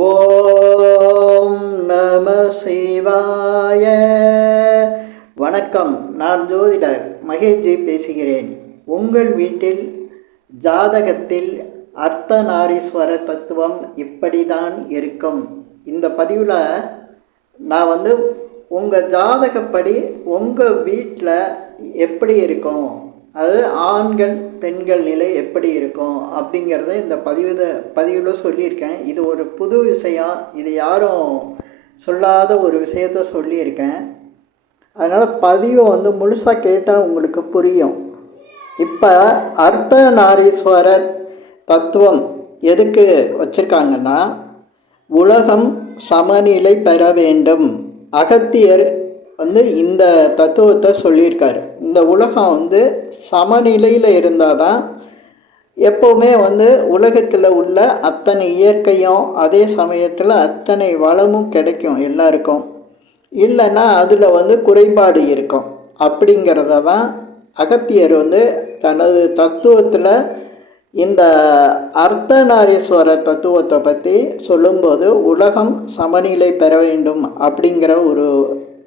ஓம் நம சிவாய. வணக்கம். நான் ஜோதிடர் மகேஷ்ஜி பேசுகிறேன். உங்கள் வீட்டில் ஜாதகத்தில் அர்த்தநாரீஸ்வர தத்துவம் இப்படிதான் இருக்கும். இந்த பதிவில் நான் உங்கள் ஜாதகப்படி உங்கள் வீட்டில் எப்படி இருக்கும், அது ஆண்கள் பெண்கள் நிலை எப்படி இருக்கும் அப்படிங்கிறத இந்த பதிவில் சொல்லியிருக்கேன். இது ஒரு புது விஷயம், இது யாரும் சொல்லாத ஒரு விஷயத்த சொல்லியிருக்கேன். அதனால் பதிவை முழுசாக கேட்டால் உங்களுக்கு புரியும். இப்போ அர்த்தநாரீஸ்வரர் தத்துவம் எதுக்கு வச்சுருக்காங்கன்னா, உலகம் சமநிலை பெற வேண்டும். அகத்தியர் இந்த தத்துவத்தை சொல்லியிருக்காரு. இந்த உலகம் சமநிலையில் இருந்தால் தான் எப்போவுமே உலகத்தில் உள்ள அத்தனை இயற்கையும் அதே சமயத்தில் அத்தனை வளமும் கிடைக்கும் எல்லாருக்கும். இல்லைன்னா அதில் குறைபாடு இருக்கும். அப்படிங்கிறத தான் அகத்தியர் தனது தத்துவத்தில் இந்த அர்த்தநாரீஸ்வரர் தத்துவத்தை பற்றி சொல்லும்போது உலகம் சமநிலை பெற வேண்டும் அப்படிங்கிற ஒரு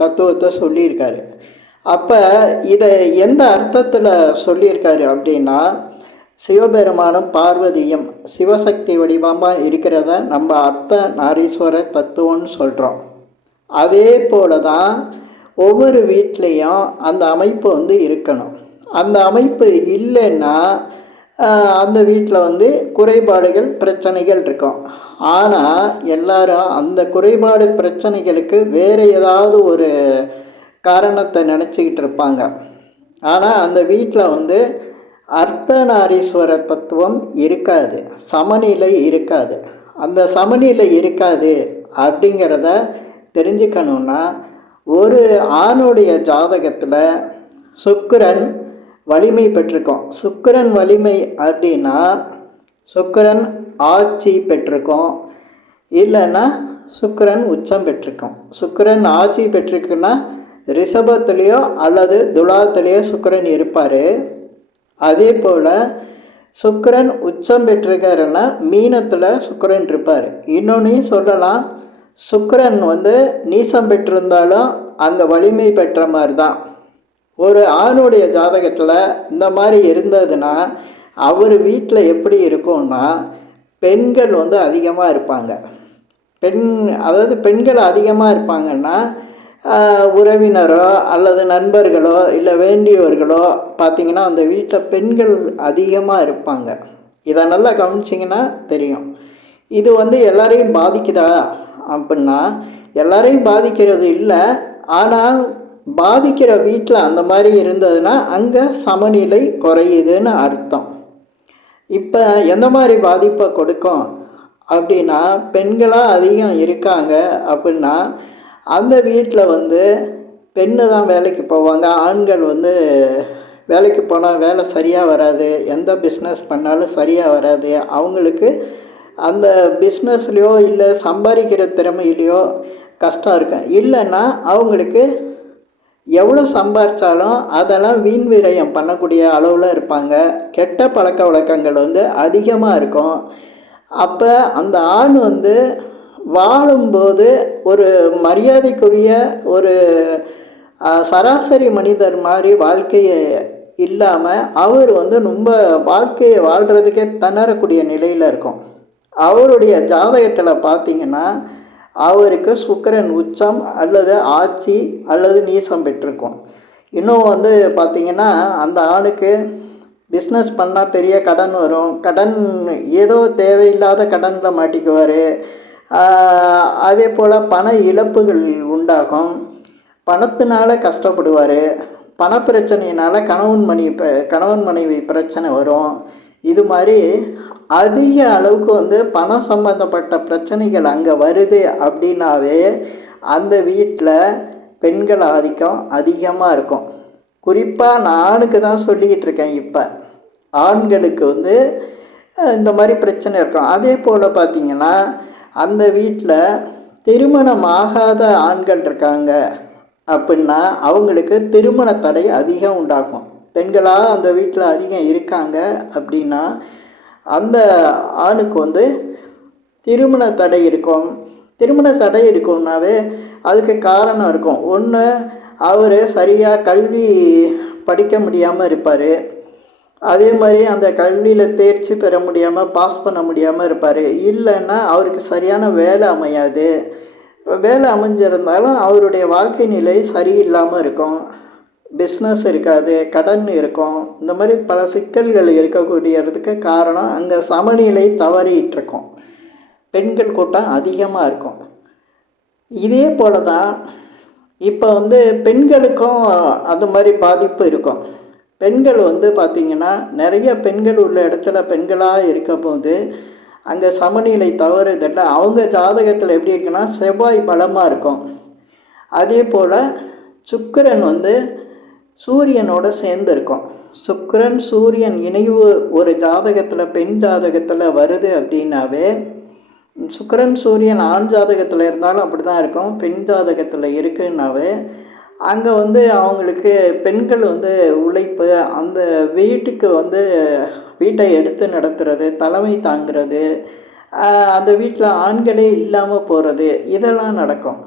தத்துவத்தை சொல்லியிருக்காரு. அப்போ இதை எந்த அர்த்தத்தில் சொல்லியிருக்காரு அப்படின்னா, சிவபெருமானும் பார்வதியும் சிவசக்தி வடிவமாக இருக்கிறத நம்ம அர்த்தநாரீஸ்வர தத்துவம்னு சொல்கிறோம். அதே போல தான் ஒவ்வொரு வீட்லேயும் அந்த அமைப்பு இருக்கணும். அந்த அமைப்பு இல்லைன்னா அந்த வீட்டில் குறைபாடுகள் பிரச்சனைகள் இருக்கும். ஆனால் எல்லாரும் அந்த குறைபாடு பிரச்சனைகளுக்கு வேறு ஏதாவது ஒரு காரணத்தை நினச்சிக்கிட்டு இருப்பாங்க. ஆனால் அந்த வீட்டில் அர்த்தநாரீஸ்வர தத்துவம் இருக்காது, சமநிலை இருக்காது. அந்த சமநிலை இருக்காது அப்படிங்கிறத தெரிஞ்சுக்கணுன்னா, ஒரு ஆணுடைய ஜாதகத்தில் சுக்கிரன் வலிமை பெற்றிருக்கோம். சுக்கிரன் வலிமை அப்படின்னா சுக்கிரன் ஆட்சி பெற்றிருக்கோம், இல்லைன்னா சுக்கிரன் உச்சம் பெற்றிருக்கோம். சுக்கிரன் ஆட்சி பெற்றிருக்குன்னா ரிஷபத்துலேயோ அல்லது துலாத்துலேயோ சுக்கிரன் இருப்பார். அதே போல் சுக்கிரன் உச்சம் பெற்றிருக்காருன்னா மீனத்தில் சுக்கிரன் இருப்பார். இன்னொன்றையும் சொல்லலாம், சுக்கிரன் நீசம் பெற்றிருந்தாலும் அங்கே வலிமை பெற்ற மாதிரி தான். ஒரு ஆணுடைய ஜாதகத்தில் இந்த மாதிரி இருந்ததுன்னா அவர் வீட்டில் எப்படி இருக்கும்னா, பெண்கள் அதிகமாக இருப்பாங்க. அதாவது பெண்கள் அதிகமாக இருப்பாங்கன்னா, உறவினரோ அல்லது நண்பர்களோ இல்லை வேண்டியவர்களோ பார்த்திங்கன்னா அந்த வீட்டில் பெண்கள் அதிகமாக இருப்பாங்க. இதை நல்லா கவனிச்சிங்கன்னா தெரியும். இது எல்லாரையும் பாதிக்குதா அப்படின்னா, எல்லாரையும் பாதிக்கிறது இல்லை. ஆனால் பாதிக்கிற வீட்டில் அந்த மாதிரி இருந்ததுன்னா அங்கே சமநிலை குறையுதுன்னு அர்த்தம். இப்போ எந்த மாதிரி பாதிப்பை கொடுக்கும் அப்படின்னா, பெண்களாக அதிகம் இருக்காங்க அப்படின்னா அந்த வீட்டில் பெண்ணு தான் வேலைக்கு போவாங்க. ஆண்கள் வேலைக்கு போனால் வேலை சரியாக வராது, எந்த பிஸ்னஸ் பண்ணாலும் சரியாக வராது. அவங்களுக்கு அந்த பிஸ்னஸ்லேயோ இல்லை சம்பாதிக்கிற திறமையிலையோ கஷ்டம் இருக்கும். இல்லைன்னா அவங்களுக்கு எவ்வளோ சம்பாதிச்சாலும் அதெல்லாம் வீண் விரயம் பண்ணக்கூடிய அளவில் இருப்பாங்க. கெட்ட பழக்க வழக்கங்கள் அதிகமாக இருக்கும். அப்போ அந்த ஆண் வாழும்போது ஒரு மரியாதைக்குரிய ஒரு சராசரி மனிதர் மாதிரி வாழ்க்கையை இல்லாமல் அவர் ரொம்ப வாழ்க்கையை வாழ்கிறதுக்கே திணறக்கூடிய நிலையில் இருக்கும். அவருடைய ஜாதகத்தில் பார்த்திங்கன்னா அவருக்கு சுக்கிரன் உச்சம் அல்லது ஆட்சி அல்லது நீசம் பெற்றிருக்கும். இன்னும் பார்த்திங்கன்னா அந்த ஆணுக்கு பிஸ்னஸ் பண்ணால் பெரிய கடன் வரும். கடன் ஏதோ தேவையில்லாத கடனில் மாட்டிக்குவார். அதே போல் பண இழப்புகள் உண்டாகும். பணத்தினால கஷ்டப்படுவார். பணப்பிரச்சனையினால் கணவன் மனைவி பிரச்சனை வரும். இது மாதிரி அதிக அளவுக்கு பணம் சம்பந்தப்பட்ட பிரச்சனைகள் அங்கே வருது அப்படின்னாவே அந்த வீட்டில் பெண்கள் ஆதிக்கம் அதிகமாக இருக்கும். குறிப்பாக நான் ஆணுக்கு தான் சொல்லிக்கிட்டு இருக்கேன். இப்போ ஆண்களுக்கு இந்த மாதிரி பிரச்சனை இருக்கும். அதே போல் பார்த்திங்கன்னா அந்த வீட்டில் திருமணம் ஆகாத ஆண்கள் இருக்காங்க அப்படின்னா அவங்களுக்கு திருமண தடை அதிகம் உண்டாகும். பெண்களாக அந்த வீட்டில் அதிகம் இருக்காங்க அப்படின்னா அந்த ஆணுக்கு திருமண தடை இருக்கும். திருமண தடை இருக்கும்னாவே அதுக்கு காரணம் இருக்கும். ஒன்று, அவர் சரியாக கல்வி படிக்க முடியாமல் இருப்பார். அதே மாதிரி அந்த கல்வியில் தேர்ச்சி பெற முடியாமல் பாஸ் பண்ண முடியாமல் இருப்பார். இல்லைன்னா அவருக்கு சரியான வேலை அமையாது. வேலை அமைஞ்சிருந்தாலும் அவருடைய வாழ்க்கை நிலை சரியில்லாமல் இருக்கும். பிஸ்னஸ் இருக்காது, கடன் இருக்கும். இந்த மாதிரி பல சிக்கல்கள் இருக்கக்கூடியதுக்கு காரணம் அங்கே சமநிலை தவறிட்டுருக்கும். பெண்கள் கூட்டம் அதிகமாக இருக்கும். இதே போல தான் இப்போ பெண்களுக்கும் அந்த மாதிரி பாதிப்பு இருக்கும். பெண்கள் பார்த்திங்கன்னா நிறைய பெண்கள் உள்ள இடத்துல பெண்களாக இருக்கும் போது அங்கே சமநிலை தவறுதல்ல அவங்க ஜாதகத்தில் எப்படி இருக்குன்னா செவ்வாய் பலமாக இருக்கும். அதே போல் சுக்கிரன் சூரியனோட சேர்ந்து இருக்கும். சுக்கிரன் சூரியன் இணைவு ஒரு ஜாதகத்தில் பெண் ஜாதகத்தில் வருது அப்படின்னாவே, சுக்கிரன் சூரியன் ஆண் ஜாதகத்தில் இருந்தாலும் அப்படி தான் இருக்கும். பெண் ஜாதகத்தில் இருக்குன்னாவே அங்கே அவங்களுக்கு பெண்கள் உழைப்பு, அந்த வீட்டுக்கு வீட்டை எடுத்து நடத்துறது, தலைமை தாங்கிறது, அந்த வீட்டில் ஆண்களே இல்லாமல் போகிறது, இதெல்லாம் நடக்கும்.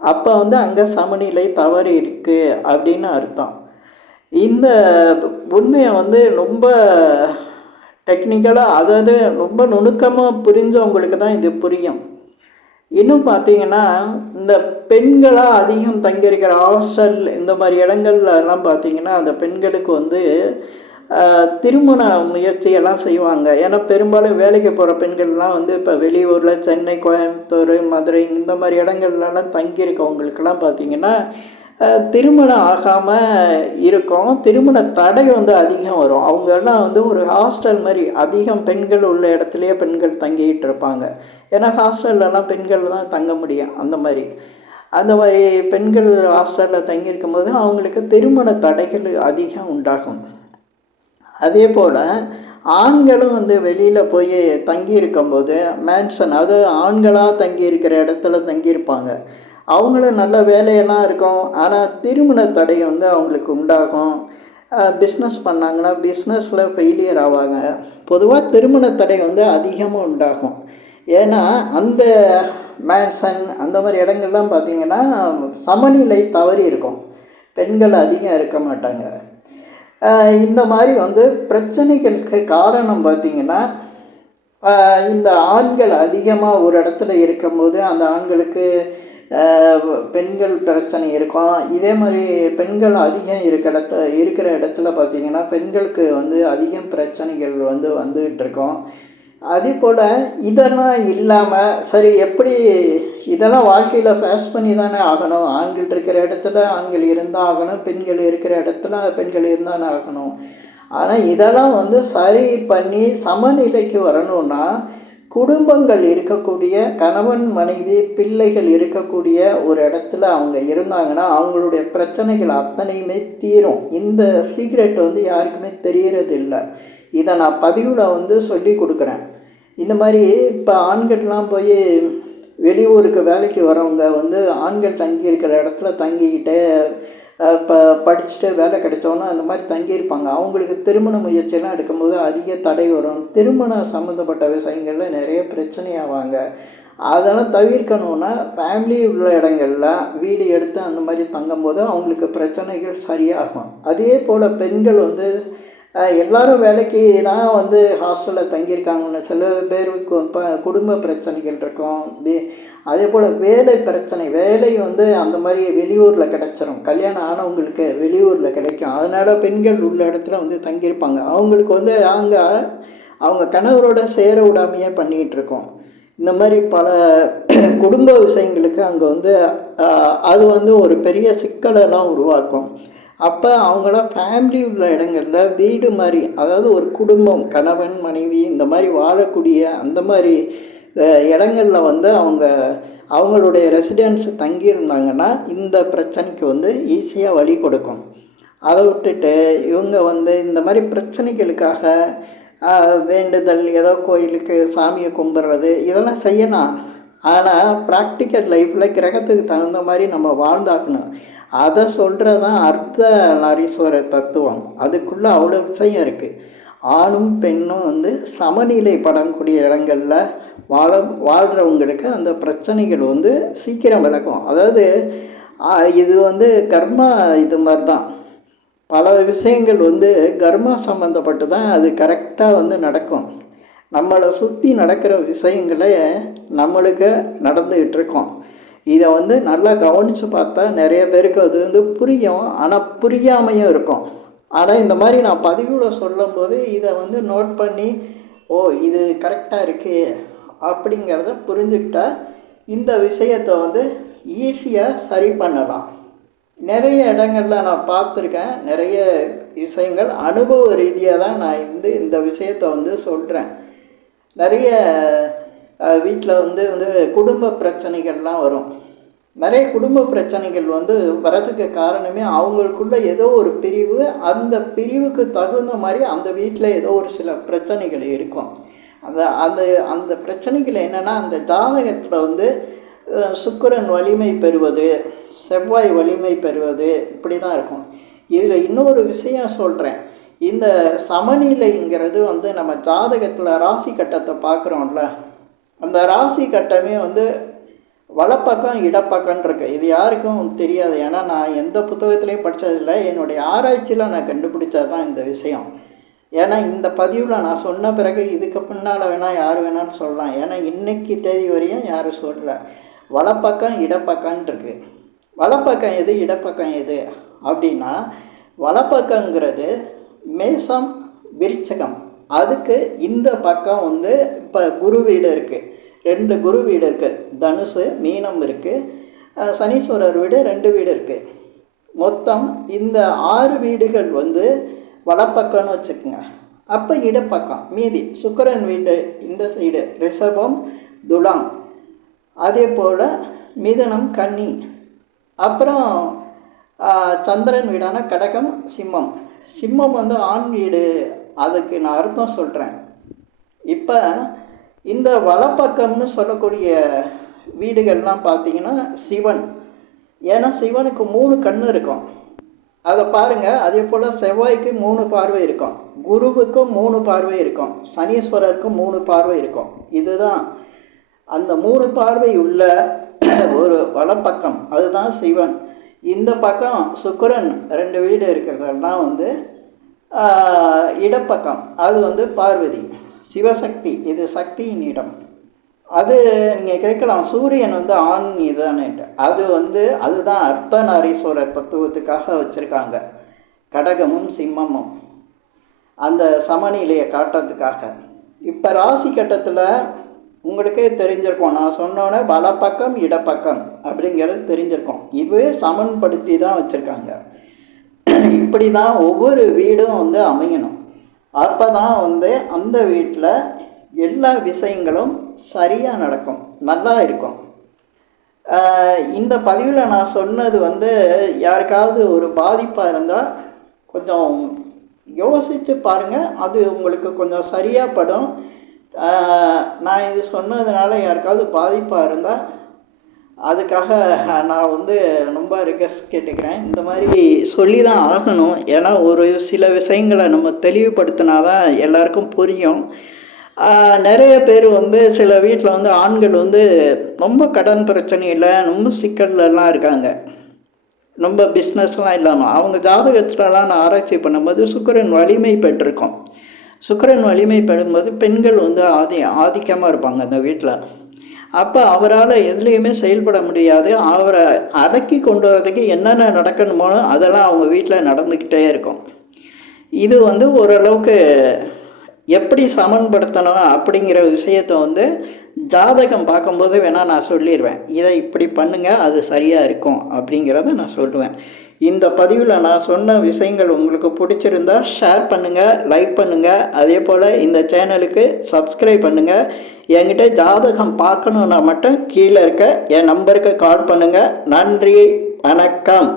அப்போ அங்கே சமநிலை தவறு இருக்குது அப்படின்னு அர்த்தம். இந்த உண்மையை ரொம்ப டெக்னிக்கலாக, அதாவது ரொம்ப நுணுக்கமாக புரிஞ்சவங்களுக்கு தான் இது புரியும். இன்னும் பார்த்திங்கன்னா இந்த பெண்களாக அதிகம் தங்கியிருக்கிற ஹாஸ்டல் இந்த மாதிரி இடங்கள்லாம் பார்த்திங்கன்னா அந்த பெண்களுக்கு திருமண முயற்சியெல்லாம் செய்வாங்க. ஏன்னா பெரும்பாலும் வேலைக்கு போகிற பெண்கள்லாம் இப்போ வெளியூரில் சென்னை, கோயம்புத்தூர், மதுரை இந்த மாதிரி இடங்கள்லாம் தங்கியிருக்கவங்களுக்கெல்லாம் பார்த்திங்கன்னா திருமணம் ஆகாமல் இருக்கும். திருமண தடை அதிகம் வரும். அவங்கெல்லாம் ஒரு ஹாஸ்டல் மாதிரி அதிகம் பெண்கள் உள்ள இடத்துலையே பெண்கள் தங்கிட்டு இருப்பாங்க. ஏன்னா ஹாஸ்டல்லலாம் பெண்கள் தான் தங்க முடியும். அந்த மாதிரி பெண்கள் ஹாஸ்டலில் தங்கியிருக்கும் போது அவங்களுக்கு திருமண தடைகள் அதிகம் உண்டாகும். அதே போல் ஆண்களும் வெளியில் போய் தங்கியிருக்கும்போது மேன்ஷன், அதாவது ஆண்களாக தங்கியிருக்கிற இடத்துல தங்கியிருப்பாங்க. அவங்களும் நல்ல வேலையெல்லாம் இருக்கும். ஆனால் திருமண தடை அவங்களுக்கு உண்டாகும். பிஸ்னஸ் பண்ணாங்கன்னா பிஸ்னஸில் ஃபெயிலியர் ஆவாங்க. பொதுவாக திருமண தடை அதிகமாக உண்டாகும். ஏன்னா அந்த மேன்சன் அந்த மாதிரி இடங்கள்லாம் பார்த்திங்கன்னா சமநிலை தவறி இருக்கும். பெண்கள் அதிகம் இருக்க மாட்டாங்க. இந்த மாதிரி பிரச்சனைகளுக்கு காரணம் பார்த்திங்கன்னா இந்த ஆண்கள் அதிகமாக ஒரு இடத்துல இருக்கும்போது அந்த ஆண்களுக்கு பெண்கள் பிரச்சனை இருக்கும். இதே மாதிரி பெண்கள் அதிகம் இருக்கிற இடத்துல பார்த்திங்கன்னா பெண்களுக்கு அதிகம் பிரச்சனைகள் வந்துகிட்டு இருக்கும். அதே போல் இதெல்லாம் இல்லாமல் சரி எப்படி இதெல்லாம் வாழ்க்கையில் ஃபேஸ் பண்ணி தானே ஆகணும். ஆண்கள் இருக்கிற இடத்துல ஆண்கள் இருந்தால் ஆகணும், பெண்கள் இருக்கிற இடத்துல பெண்கள் இருந்தானே ஆகணும். ஆனால் இதெல்லாம் சரி பண்ணி சமநிலைக்கு வரணும்னா குடும்பங்கள் இருக்கக்கூடிய கணவன் மனைவி பிள்ளைகள் இருக்கக்கூடிய ஒரு இடத்துல அவங்க இருந்தாங்கன்னா அவங்களுடைய பிரச்சனைகள் அத்தனையுமே தீரும். இந்த சீக்ரெட் யாருக்குமே தெரியறது இல்லை. இதை நான் பதிவில் சொல்லி கொடுக்குறேன். இந்த மாதிரி இப்போ ஆண்கள்லாம் போய் வெளியூருக்கு வேலைக்கு வரவங்க ஆண்கள் தங்கியிருக்கிற இடத்துல தங்கிக்கிட்டு இப்போ படிச்சுட்டு வேலை கிடைச்சோன்னா அந்த மாதிரி தங்கியிருப்பாங்க. அவங்களுக்கு திருமண முயற்சியெல்லாம் எடுக்கும்போது அதிக தடை வரும். திருமணம் சம்மந்தப்பட்ட விஷயங்களில் நிறைய பிரச்சனை ஆவாங்க. அதெல்லாம் தவிர்க்கணுன்னா ஃபேமிலி உள்ள இடங்களில் வீடு எடுத்து அந்த மாதிரி தங்கும்போது அவங்களுக்கு பிரச்சனைகள் சரியாகும். அதே போல் பெண்கள் எல்லோரும் வேலைக்கு தான் ஹாஸ்டலில் தங்கியிருக்காங்கன்னு சில பேருக்கு குடும்ப பிரச்சனைகள் இருக்கும். அதே போல் வேலை பிரச்சனை, வேலை அந்த மாதிரி வெளியூரில் கிடச்சிரும். கல்யாணம் ஆனவங்களுக்கு வெளியூரில் கிடைக்கும். அதனால் பெண்கள் உள்ள இடத்துல தங்கியிருப்பாங்க. அவங்களுக்கு அங்கே அவங்க கணவரோட சேர விடாமையே பண்ணிகிட்ருக்கோம். இந்த மாதிரி பல குடும்ப விஷயங்களுக்கு அங்கே அது ஒரு பெரிய சிக்கலெல்லாம் உருவாக்கும். அப்போ அவங்களாம் ஃபேமிலி உள்ள இடங்களில் வீடு மாதிரி, அதாவது ஒரு குடும்பம் கணவன் மனைவி இந்த மாதிரி வாழக்கூடிய அந்த மாதிரி இடங்களில் அவங்களுடைய ரெசிடென்ஸ் தங்கியிருந்தாங்கன்னா இந்த பிரச்சனைக்கு ஈஸியாக வழி கொடுக்கும். அதை விட்டுட்டு இவங்க இந்த மாதிரி பிரச்சனைகளுக்காக வேண்டுதல், ஏதோ கோயிலுக்கு சாமியை கும்பிட்றது இதெல்லாம் செய்யலாம். ஆனால் ப்ராக்டிக்கல் லைஃப்பில் கிரகத்துக்கு தகுந்த மாதிரி நம்ம வாழ்ந்தாக்கணும். அதை சொல்கிறதான் அர்த்த நாரீஸ்வர தத்துவம். அதுக்குள்ளே அவ்வளோ விஷயம் இருக்குது. ஆணும் பெண்ணும் சமநிலை படக்கூடிய இடங்களில் வாழ்கிறவங்களுக்கு அந்த பிரச்சனைகள் வந்து சீக்கிரம் விளக்கும். அதாவது இது வந்து கர்மா இது மாதிரி தான். பல விஷயங்கள் வந்து கர்மா சம்மந்தப்பட்டு தான் அது கரெக்டாக வந்து நடக்கும். நம்மளை சுற்றி நடக்கிற விஷயங்களே நம்மளுக்கு நடந்துக்கிட்டு இருக்கோம். இதை வந்து நல்லா கவனித்து பார்த்தா நிறைய பேருக்கு அது வந்து புரியும், ஆனால் புரியாமையும் இருக்கும். ஆனால் இந்த மாதிரி நான் பதிவில் சொல்லும்போது இதை வந்து நோட் பண்ணி, ஓ இது கரெக்டாக இருக்குது அப்படிங்கிறத புரிஞ்சுக்கிட்டா இந்த விஷயத்தை வந்து ஈஸியாக சரி பண்ணலாம். நிறைய இடங்களில் நான் பார்த்துருக்கேன். நிறைய விஷயங்கள் அனுபவ ரீதியாக தான் நான் இந்த விஷயத்தை வந்து சொல்கிறேன். நிறைய வீட்டில் வந்து குடும்ப பிரச்சனைகள்லாம் வரும். நிறைய குடும்ப பிரச்சனைகள் வந்து வரதுக்கு காரணமே அவங்களுக்குள்ள ஏதோ ஒரு பிரிவு, அந்த பிரிவுக்கு தகுந்த மாதிரி அந்த வீட்டில் ஏதோ ஒரு சில பிரச்சனைகள் இருக்கும். அந்த பிரச்சனைகள் என்னென்னா, அந்த ஜாதகத்தில் வந்து சுக்கிரன் வலிமை பெறுவது, செவ்வாய் வலிமை பெறுவது, இப்படி தான் இருக்கும். இதில் இன்னொரு விஷயம் சொல்கிறேன். இந்த சமநிலைங்கிறது வந்து நம்ம ஜாதகத்தில் ராசி கட்டத்தை பார்க்குறோம்ல, அந்த ராசி கட்டமே வந்து வலப்பக்கம் இடப்பக்கம்னு இருக்கு. இது யாருக்கும் தெரியாது. ஏன்னா நான் எந்த புத்தகத்துலேயும் படித்ததில்லை, என்னுடைய ஆராய்ச்சியில் நான் கண்டுபிடிச்சது தான் இந்த விஷயம். ஏன்னா இந்த பதிவில் நான் சொன்ன பிறகு இதுக்கு பின்னால் வேணால் யார் வேணாலும் சொல்லலாம். ஏன்னா இன்றைக்கி தேதி வரையும் யாரும் சொல்லலை. வலப்பக்கம் இடப்பக்கம்னு இருக்குது. வலப்பக்கம் எது, இடப்பக்கம் எது அப்படின்னா, வலப்பக்கங்கிறது மேசம் விருச்சகம். அதுக்கு இந்த பக்கம் வந்து இப்போ குரு வீடு இருக்குது, 2 குரு வீடு இருக்குது, தனுசு மீனம் இருக்குது, சனீஸ்வரர் வீடு 2 வீடு இருக்குது. மொத்தம் இந்த 6 வீடுகள் வந்து வலப்பக்கம்னு வச்சுக்கோங்க. அப்போ இடப்பக்கம் மீதி சுக்கிரன் வீடு இந்த சைடு ரிஷபம் துலாம், அதே போல் மிதுனம் கன்னி, அப்புறம் சந்திரன் வீடான கடகம் சிம்மம். சிம்மம் வந்து ஆண் வீடு. அதுக்கு நான் அர்த்தம் சொல்கிறேன். இப்போ இந்த வலப்பக்கம்னு சொல்லக்கூடிய வீடுகள்லாம் பார்த்திங்கன்னா சிவன். ஏன்னா சிவனுக்கு 3 கண் இருக்கும், அதை பாருங்கள். அதே போல் செவ்வாய்க்கு 3 பார்வை இருக்கும், குருவுக்கும் 3 பார்வை இருக்கும், சனீஸ்வரருக்கும் 3 பார்வை இருக்கும். இதுதான் அந்த 3 பார்வை உள்ள ஒரு வலப்பக்கம், அதுதான் சிவன். இந்த பக்கம் சுக்கிரன் 2 வீடு இருக்கிறதெல்லாம் வந்து இடப்பக்கம், அது வந்து பார்வதி சிவசக்தி, இது சக்தியின் இடம். அது நீங்கள் கேட்கலாம், சூரியன் வந்து ஆண் இதுதானேட்டு. அது வந்து அதுதான் அர்த்தநாரீஸ்வரர் தத்துவத்துக்காக வச்சுருக்காங்க, கடகமும் சிம்மமும் அந்த சமநிலையை காட்டுறதுக்காக. இப்போ ராசி கட்டத்தில் உங்களுக்கே தெரிஞ்சிருக்கும், நான் சொன்னோன்னே வலப்பக்கம் இடப்பக்கம் அப்படிங்கிறது தெரிஞ்சிருக்கும். இதுவே சமன்படுத்தி தான் வச்சுருக்காங்க. இப்படி தான் ஒவ்வொரு வீடும் வந்து அமையணும். அப்போ தான் வந்து அந்த வீட்டில் எல்லா விஷயங்களும் சரியாக நடக்கும், நல்லா இருக்கும். இந்த பதிவில் நான் சொன்னது வந்து யாருக்காவது ஒரு பாதிப்பாக இருந்தால் கொஞ்சம் யோசித்து பாருங்கள், அது உங்களுக்கு கொஞ்சம் சரியாக படும். நான் இது சொன்னதுனால யாருக்காவது பாதிப்பாக இருந்தால் அதுக்காக நான் வந்து ரொம்ப ரிக்வெஸ்ட் கேட்டுக்கிறேன். இந்த மாதிரி சொல்லி தான் ஆகணும். ஏன்னா ஒரு சில விஷயங்களை நம்ம தெளிவுபடுத்தினா தான் எல்லாருக்கும் புரியும். நிறைய பேர் வந்து சில வீட்டில் வந்து ஆண்கள் வந்து ரொம்ப கடன் பிரச்சனையில் ரொம்ப சிக்கல்லாம் இருக்காங்க, ரொம்ப பிஸ்னஸ்லாம் இல்லாமல். அவங்க ஜாதகத்துலலாம் நான் ஆராய்ச்சி பண்ணும்போது சுக்கிரன் வலிமை பெற்றிருக்கோம். சுக்கிரன் வலிமை பெறும்போது பெண்கள் வந்து ஆதிக்கமாக இருப்பாங்க அந்த வீட்டில். அப்போ அவரால் எதுலேயுமே செயல்பட முடியாது. அவரை அடக்கி கொண்டு வரதுக்கு என்னென்ன நடக்கணுமோ அதெல்லாம் அவங்க வீட்டில் நடந்துக்கிட்டே இருக்கும். இது வந்து ஓரளவுக்கு எப்படி சமன்படுத்தணும் அப்படிங்கிற விஷயத்தை வந்து ஜாதகம் பார்க்கும்போது வேணால் நான் சொல்லிடுவேன், இதை இப்படி பண்ணுங்கள் அது சரியாக இருக்கும் அப்படிங்கிறத நான் சொல்லுவேன். இந்த பதிவில் நான் சொன்ன விஷயங்கள் உங்களுக்கு பிடிச்சிருந்தா ஷேர் பண்ணுங்கள், லைக் பண்ணுங்கள். அதே போல் இந்த சேனலுக்கு சப்ஸ்கிரைப் பண்ணுங்கள். என்கிட்ட ஜாதகம் பார்க்கணுன்னா மட்டும் கீழே இருக்க என் நம்பருக்கு கால் பண்ணுங்கள். நன்றி, வணக்கம்.